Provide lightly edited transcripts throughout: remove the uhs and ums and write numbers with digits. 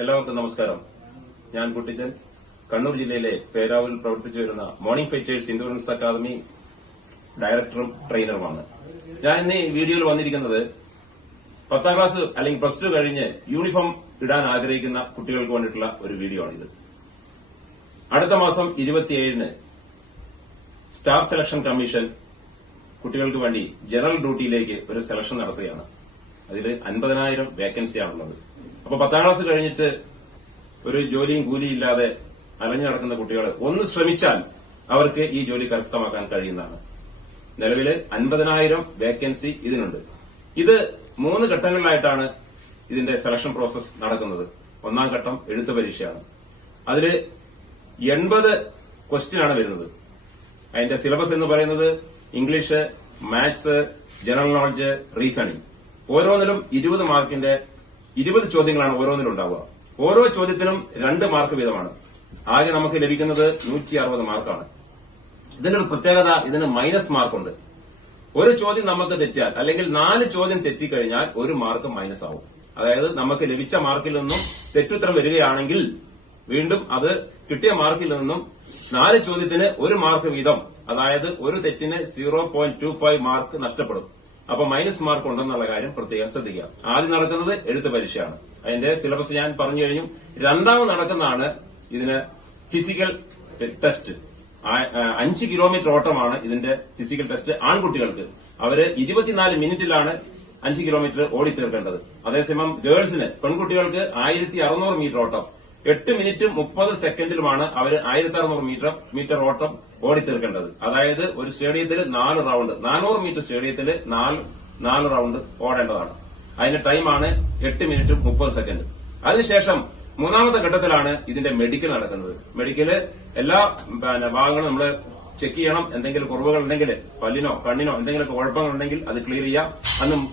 എല്ലാവർക്കും നമസ്കാരം. ഞാൻ കുട്ടിച്ചൻ, കണ്ണൂർ ജില്ലയിലെ പേരാവൂരിൽ പ്രവർത്തിച്ചു വരുന്ന മോർണിംഗ് ഫൈറ്റേഴ്സ് ഇൻഷുറൻസ് അക്കാദമി ഡയറക്ടറും ട്രെയിനറുമാണ്. ഞാൻ ഇന്ന് ഈ വീഡിയോയിൽ വന്നിരിക്കുന്നത് 10ാം ക്ലാസ് അല്ലെങ്കിൽ പ്ലസ് 2 കഴിഞ്ഞ് യൂണിഫോം ഇടാൻ ആഗ്രഹിക്കുന്ന കുട്ടികൾക്ക് വേണ്ടിയിട്ടുള്ള ഒരു വീഡിയോ ആണിത്. അടുത്ത മാസം 27-ന് സ്റ്റാഫ് സെലക്ഷൻ കമ്മീഷൻ കുട്ടികൾക്ക് വേണ്ടി ജനറൽ ഡ്യൂട്ടിയിലേക്ക് ഒരു സെലക്ഷൻ നടത്തുകയാണ്. അതിൽ 50,000 വേക്കൻസിയാണുള്ളത്. അപ്പൊ 10ാം ക്ലാസ് കഴിഞ്ഞിട്ട് ഒരു ജോലിയും കൂലിയും ഇല്ലാതെ അലഞ്ഞു നടക്കുന്ന കുട്ടികൾ ഒന്ന് ശ്രമിച്ചാൽ അവർക്ക് ഈ ജോലി കരസ്ഥമാക്കാൻ കഴിയുന്നതാണ്. നിലവില് 50,000 വേക്കൻസി ഇതിനുണ്ട്. ഇത് 3 ഘട്ടങ്ങളിലായിട്ടാണ് ഇതിന്റെ സെലക്ഷൻ പ്രോസസ് നടക്കുന്നത്. 1ാം ഘട്ടം എഴുത്ത് പരീക്ഷയാണ്. അതില് 80 ക്വസ്റ്റ്യനാണ് വരുന്നത്. അതിന്റെ സിലബസ് എന്ന് പറയുന്നത് English, maths, general knowledge, reasoning. ഓരോന്നിലും 20 മാർക്കിന്റെ 20 ചോദ്യങ്ങളാണ് ഓരോന്നിലും ഉണ്ടാവുക. ഓരോ ചോദ്യത്തിനും 2 മാർക്ക് വീതമാണ്. ആകെ നമുക്ക് ലഭിക്കുന്നത് 160 മാർക്കാണ്. ഇതിനൊരു പ്രത്യേകത, ഇതിന് മൈനസ് മാർക്കുണ്ട്. ഒരു ചോദ്യം നമുക്ക് തെറ്റിയാൽ അല്ലെങ്കിൽ 4 ചോദ്യം തെറ്റിക്കഴിഞ്ഞാൽ 1 മാർക്ക് മൈനസ് ആവും. അതായത് നമുക്ക് ലഭിച്ച മാർക്കിൽ നിന്നും തെറ്റുത്തരം വരികയാണെങ്കിൽ വീണ്ടും അത് കിട്ടിയ മാർക്കിൽ നിന്നും 4 ചോദ്യത്തിന് 1 മാർക്ക് വീതം, അതായത് ഒരു തെറ്റിന് 0.25 മാർക്ക് നഷ്ടപ്പെടും. അപ്പൊ മൈനസ് മാർക്ക് ഉണ്ടെന്നുള്ള കാര്യം പ്രത്യേകം ശ്രദ്ധിക്കുക. ആദ്യം നടക്കുന്നത് എഴുത്ത് പരീക്ഷയാണ്. അതിന്റെ സിലബസ് ഞാൻ പറഞ്ഞു കഴിഞ്ഞു. രണ്ടാമത് നടക്കുന്നതാണ് ഇതിന് ഫിസിക്കൽ ടെസ്റ്റ്. 5 കിലോമീറ്റർ ഓട്ടമാണ് ഇതിന്റെ ഫിസിക്കൽ ടെസ്റ്റ്. ആൺകുട്ടികൾക്ക് അവര് 24 മിനിറ്റിലാണ് 5 കിലോമീറ്റർ ഓടിത്തീർക്കേണ്ടത്. അതേസമയം ഗേൾസിന്, പെൺകുട്ടികൾക്ക് 1600 മീറ്റർ ഓട്ടം 8 മിനിറ്റും 30 സെക്കൻഡിലുമാണ് അവർ 1600 മീറ്റർ ഓട്ടം ഓടിത്തീർക്കേണ്ടത്. അതായത് ഒരു സ്റ്റേഡിയത്തിൽ 4 റൌണ്ട്, 400 മീറ്റർ സ്റ്റേഡിയത്തിൽ 4 റൌണ്ട് ഓടേണ്ടതാണ്. അതിന്റെ ടൈമാണ് 8 മിനിറ്റും 30 സെക്കൻഡ്. അതിനുശേഷം 3ാമത്തെ ഘട്ടത്തിലാണ് ഇതിന്റെ മെഡിക്കൽ നടക്കുന്നത്. മെഡിക്കല് എല്ലാ ഭാഗങ്ങളും നമ്മൾ ചെക്ക് ചെയ്യണം. എന്തെങ്കിലും കുറവുകൾ ഉണ്ടെങ്കിൽ, പല്ലിനോ കണ്ണിനോ എന്തെങ്കിലുമൊക്കെ കുഴപ്പങ്ങൾ ഉണ്ടെങ്കിൽ അത് ക്ലിയർ ചെയ്യാം.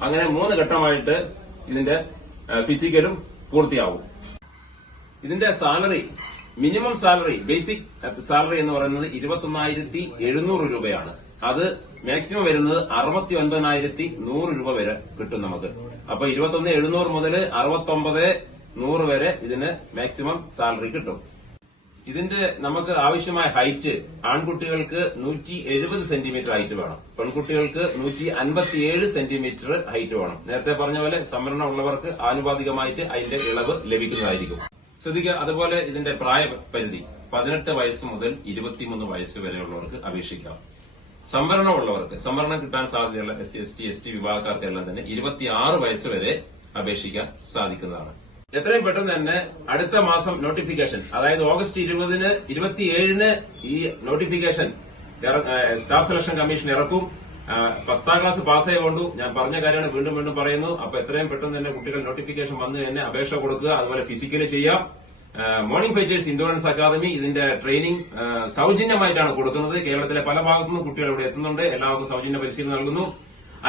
അങ്ങനെ 3 ഘട്ടമായിട്ട് ഇതിന്റെ ഫിസിക്കലും പൂർത്തിയാവും. ഇതിന്റെ salary, minimum salary, basic salary എന്ന് പറയുന്നത് 21,700 രൂപയാണ്. അത് മാക്സിമം വരുന്നത് 69,100 രൂപ വരെ കിട്ടും നമുക്ക്. അപ്പൊ 21,700 മുതൽ 69,100 വരെ ഇതിന് മാക്സിമം സാലറി കിട്ടും. ഇതിന്റെ നമുക്ക് ആവശ്യമായ ഹൈറ്റ്, ആൺകുട്ടികൾക്ക് 170 സെന്റിമീറ്റർ ഹൈറ്റ് വേണം, പെൺകുട്ടികൾക്ക് 157 സെന്റിമീറ്റർ ഹൈറ്റ് വേണം. നേരത്തെ പറഞ്ഞ പോലെ സംവരണം ഉള്ളവർക്ക് ആനുപാതികമായിട്ട് അതിന്റെ ഇളവ് ലഭിക്കുന്നതായിരിക്കും. ശ്രദ്ധിക്കുക. അതുപോലെ ഇതിന്റെ പ്രായപരിധി 18 വയസ്സ് മുതൽ 23 വയസ്സ് വരെയുള്ളവർക്ക് അപേക്ഷിക്കാം. സംവരണമുള്ളവർക്ക്, സംവരണം കിട്ടാൻ സാധ്യതയുള്ള SC, ST വിഭാഗക്കാർക്കെല്ലാം തന്നെ 26 വയസ്സ് വരെ അപേക്ഷിക്കാൻ സാധിക്കുന്നതാണ്. എത്രയും പെട്ടെന്ന് തന്നെ അടുത്ത മാസം നോട്ടിഫിക്കേഷൻ, അതായത് ഓഗസ്റ്റ് 20-ന് 27-ന് ഈ നോട്ടിഫിക്കേഷൻ സ്റ്റാഫ് സെലക്ഷൻ കമ്മീഷൻ ഇറക്കും. 10ാം ക്ലാസ് പാസ്സായി കൊണ്ടു ഞാൻ പറഞ്ഞ കാര്യമാണ് വീണ്ടും വീണ്ടും പറയുന്നു. അപ്പൊ എത്രയും പെട്ടെന്ന് തന്നെ കുട്ടികൾ നോട്ടിഫിക്കേഷൻ വന്ന് തന്നെ അപേക്ഷ കൊടുക്കുക. അതുപോലെ ഫിസിക്കല് ചെയ്യാം. മോർണിംഗ് ഫൈറ്റേഴ്സ് ഇൻഷുറൻസ് അക്കാദമി ഇതിന്റെ ട്രെയിനിങ് സൌജന്യമായിട്ടാണ് കൊടുക്കുന്നത്. കേരളത്തിലെ പല ഭാഗത്തുനിന്നും കുട്ടികൾ ഇവിടെ എത്തുന്നുണ്ട്. എല്ലാവർക്കും സൌജന്യ പരിശീലനം നൽകുന്നു.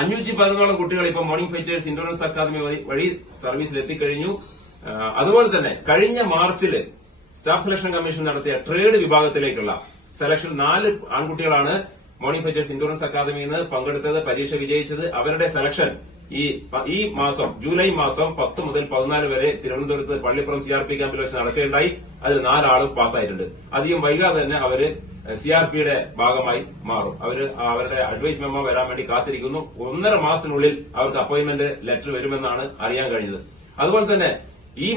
511 കുട്ടികൾ ഇപ്പൊ മോർണിംഗ് ഫൈറ്റേഴ്സ് ഇൻഷുറൻസ് അക്കാദമി വഴി സർവീസിൽ എത്തിക്കഴിഞ്ഞു. അതുപോലെ തന്നെ കഴിഞ്ഞ മാർച്ചില് സ്റ്റാഫ് സെലക്ഷൻ കമ്മീഷൻ നടത്തിയ ട്രേഡ് വിഭാഗത്തിലേക്കുള്ള സെലക്ഷൻ 4 ആൺകുട്ടികളാണ് മോർണിംഗ് ഫൈറ്റേഴ്സ് ഇൻഷുറൻസ് അക്കാദമിയിൽ നിന്ന് പങ്കെടുത്തത്, പരീക്ഷ വിജയിച്ചത്. അവരുടെ സെലക്ഷൻ ഈ മാസം ജൂലൈ മാസം 10 മുതൽ 14 വരെ തിരുവനന്തപുരത്ത് പള്ളിപ്പുറം CRP ക്യാമ്പിൽ വെച്ച് നടക്കുകയുണ്ടായി. അതിൽ 4 ആളും പാസ്സായിട്ടുണ്ട്. അധികം വൈകാതെ തന്നെ അവര് CRPയുടെ ഭാഗമായി മാറും. അവരുടെ അഡ്വൈസ് മെമ്മോ വരാൻ വേണ്ടി കാത്തിരിക്കുന്നു. 1.5 മാസത്തിനുള്ളിൽ അവർക്ക് അപ്പോയിന്റ്മെന്റ് ലെറ്റർ വരുമെന്നാണ് അറിയാൻ കഴിഞ്ഞത്. അതുപോലെ തന്നെ ഈ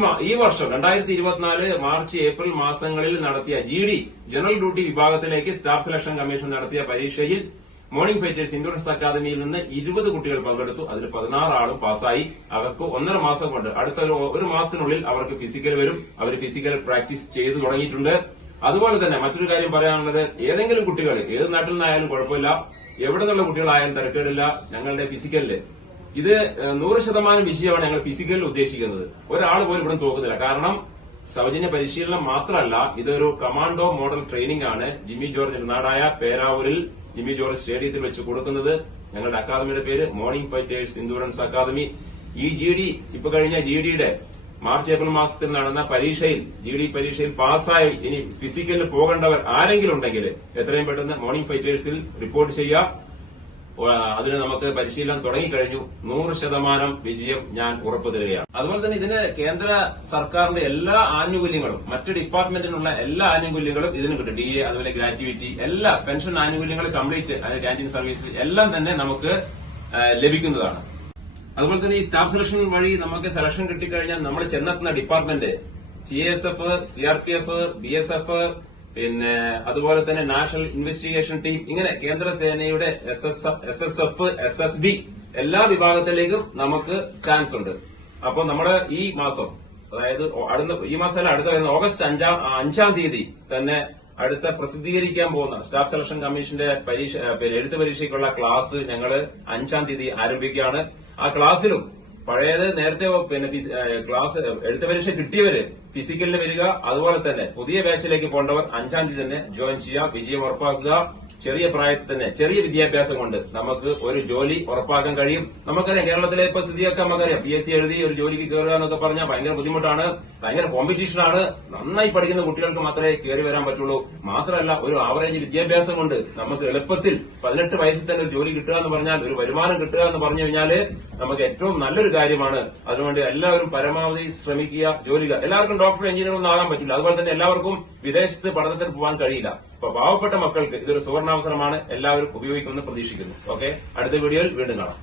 വർഷം 2024 മാർച്ച് ഏപ്രിൽ മാസങ്ങളിൽ നടത്തിയ GD ജനറൽ ഡ്യൂട്ടി വിഭാഗത്തിലേക്ക് സ്റ്റാഫ് സെലക്ഷൻ കമ്മീഷൻ നടത്തിയ പരീക്ഷയിൽ മോർണിംഗ് ഫൈറ്റേഴ്സ് ഇൻഷുറൻസ് അക്കാദമിയിൽ നിന്ന് 20 കുട്ടികൾ പങ്കെടുത്തു. അതിൽ 16 ആളും പാസ്സായി. അവർക്ക് 1.5 മാസം കൊണ്ട്, അടുത്ത ഒരു മാസത്തിനുള്ളിൽ അവർക്ക് ഫിസിക്കൽ വരും. അവർ ഫിസിക്കൽ പ്രാക്ടീസ് ചെയ്തു തുടങ്ങിയിട്ടുണ്ട്. അതുപോലെ തന്നെ മറ്റൊരു കാര്യം പറയാനുള്ളത്, ഏതെങ്കിലും കുട്ടികൾ ഏത് നാട്ടിൽ നിന്നായാലും കുഴപ്പമില്ല, എവിടെ നിന്നുള്ള കുട്ടികളായാലും തിരക്കേടില്ല. ഞങ്ങളുടെ ഫിസിക്കലില് ഇത് 100% വിജയമാണ് ഞങ്ങൾ ഫിസിക്കലിൽ ഉദ്ദേശിക്കുന്നത്. ഒരാൾ പോലും ഇവിടെ തോക്കുന്നില്ല. കാരണം സൌജന്യ പരിശീലനം മാത്രമല്ല, ഇതൊരു കമാൻഡോ മോഡൽ ട്രെയിനിംഗ് ആണ്. ജിമ്മി ജോർജ് നാടായ പേരാവൂരിൽ ജിമ്മി ജോർജ് സ്റ്റേഡിയത്തിൽ വെച്ച് കൊടുക്കുന്നത്. ഞങ്ങളുടെ അക്കാദമിയുടെ പേര് മോർണിംഗ് ഫൈറ്റേഴ്സ് ഇൻഷുറൻസ് അക്കാദമി. ഈ GD ഇപ്പൊ കഴിഞ്ഞ GDയുടെ മാർച്ച് ഏപ്രിൽ മാസത്തിൽ നടന്ന GD പരീക്ഷയിൽ പാസ്സായി ഇനി ഫിസിക്കലിന് പോകേണ്ടവർ ആരെങ്കിലും ഉണ്ടെങ്കിൽ എത്രയും പെട്ടെന്ന് മോർണിംഗ് ഫൈറ്റേഴ്സിൽ റിപ്പോർട്ട് ചെയ്യുക. അതിന് നമുക്ക് പരിശീലനം തുടങ്ങിക്കഴിഞ്ഞു. 100% വിജയം ഞാൻ ഉറപ്പു തരികയാണ്. അതുപോലെ തന്നെ ഇതിന് കേന്ദ്ര സർക്കാരിന്റെ എല്ലാ ആനുകൂല്യങ്ങളും, മറ്റ് ഡിപ്പാർട്ട്മെന്റിനുള്ള എല്ലാ ആനുകൂല്യങ്ങളും ഇതിന് കിട്ടും. DA, അതുപോലെ ഗ്രാറ്റുവിറ്റി, എല്ലാ പെൻഷൻ ആനുകൂല്യങ്ങളും കംപ്ലീറ്റ്, അതിന് ക്യാന്റീൻ സർവീസ് എല്ലാം തന്നെ നമുക്ക് ലഭിക്കുന്നതാണ്. അതുപോലെ തന്നെ ഈ സ്റ്റാഫ് സെലക്ഷൻ വഴി നമുക്ക് സെലക്ഷൻ കിട്ടിക്കഴിഞ്ഞാൽ നമ്മൾ ചെന്നെത്തുന്ന ഡിപ്പാർട്ട്മെന്റ് CASF, CRPF, BSF, പിന്നെ അതുപോലെ തന്നെ നാഷണൽ ഇൻവെസ്റ്റിഗേഷൻ ടീം, ഇങ്ങനെ കേന്ദ്ര സേനയുടെ SSF, SSB എല്ലാ വിഭാഗത്തിലേക്കും നമുക്ക് ചാൻസ് ഉണ്ട്. അപ്പോൾ നമ്മള് ഈ മാസം, അതായത് ഈ മാസമല്ല, അടുത്ത വരുന്ന ഓഗസ്റ്റ് 5-ാം തീയതി തന്നെ അടുത്ത പ്രസിദ്ധീകരിക്കാൻ പോകുന്ന സ്റ്റാഫ് സെലക്ഷൻ കമ്മീഷന്റെ എഴുത്ത് പരീക്ഷയ്ക്കുള്ള ക്ലാസ് ഞങ്ങൾ 5-ാം തീയതി ആരംഭിക്കുകയാണ്. ആ ക്ലാസ്സിലും പഴയത് നേരത്തെ ക്ലാസ് എഴുത്ത് പരീക്ഷ കിട്ടിയവര് ഫിസിക്കലിന് വരിക, അതുപോലെ തന്നെ പുതിയ ബാച്ചിലേക്ക് പോകേണ്ടവർ 5-ാം തീയതി തന്നെ ജോയിൻ ചെയ്യുക, വിജയം ഉറപ്പാക്കുക. ചെറിയ പ്രായത്തിൽ തന്നെ ചെറിയ വിദ്യാഭ്യാസം കൊണ്ട് നമുക്ക് ഒരു ജോലി ഉറപ്പാക്കാൻ കഴിയും. നമുക്കറിയാം കേരളത്തിലെ ഇപ്പൊ സ്ഥിതിയൊക്കെ നമുക്കറിയാം. PSC എഴുതി ഒരു ജോലിക്ക് കയറുക എന്നൊക്കെ പറഞ്ഞാൽ ഭയങ്കര ബുദ്ധിമുട്ടാണ്, ഭയങ്കര കോമ്പറ്റീഷനാണ്. നന്നായി പഠിക്കുന്ന കുട്ടികൾക്ക് മാത്രമേ കയറി വരാൻ പറ്റുള്ളൂ. മാത്രമല്ല, ഒരു ആവറേജ് വിദ്യാഭ്യാസം കൊണ്ട് നമുക്ക് എളുപ്പത്തിൽ 18 വയസ്സിൽ തന്നെ ഒരു ജോലി കിട്ടുക എന്ന് പറഞ്ഞാൽ, ഒരു വരുമാനം കിട്ടുക എന്ന് പറഞ്ഞു കഴിഞ്ഞാൽ നമുക്ക് ഏറ്റവും നല്ലൊരു കാര്യമാണ്. അതുകൊണ്ട് എല്ലാവരും പരമാവധി ശ്രമിക്കുക. ജോലികൾ എല്ലാവർക്കും ഡോക്ടർ, എഞ്ചിനീയർ ഒന്നും ആകാൻ പറ്റില്ല. അതുപോലെ തന്നെ എല്ലാവർക്കും വിദേശത്ത് പഠനത്തിന് പോകാൻ കഴിയില്ല. അപ്പൊ പാവപ്പെട്ട മക്കൾക്ക് ഇതൊരു സുവർണാവസരമാണ്. എല്ലാവരും ഉപയോഗിക്കുമെന്ന് പ്രതീക്ഷിക്കുന്നു. ഓക്കെ, അടുത്ത വീഡിയോയിൽ വീണ്ടും കാണാം.